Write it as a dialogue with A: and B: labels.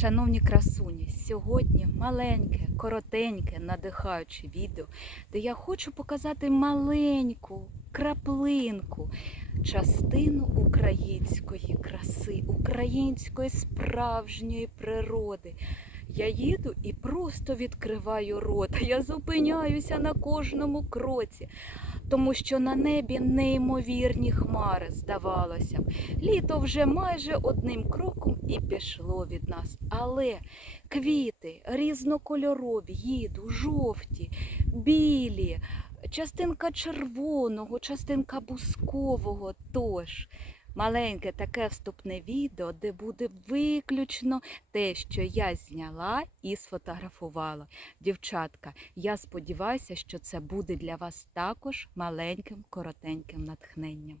A: Шановні красуні, сьогодні маленьке, коротеньке, надихаюче відео, де я хочу показати маленьку краплинку, частину української краси, української справжньої природи. Я їду і просто відкриваю рота. Я зупиняюся на кожному кроці, тому що на небі неймовірні хмари, здавалося б. Літо вже майже одним кроком і пішло від нас. Але квіти різнокольорові, їду, жовті, білі, частинка червоного, частинка бускового. Тож маленьке таке вступне відео, де буде виключно те, що я зняла і сфотографувала. Дівчатка, я сподіваюся, що це буде для вас також маленьким коротеньким натхненням.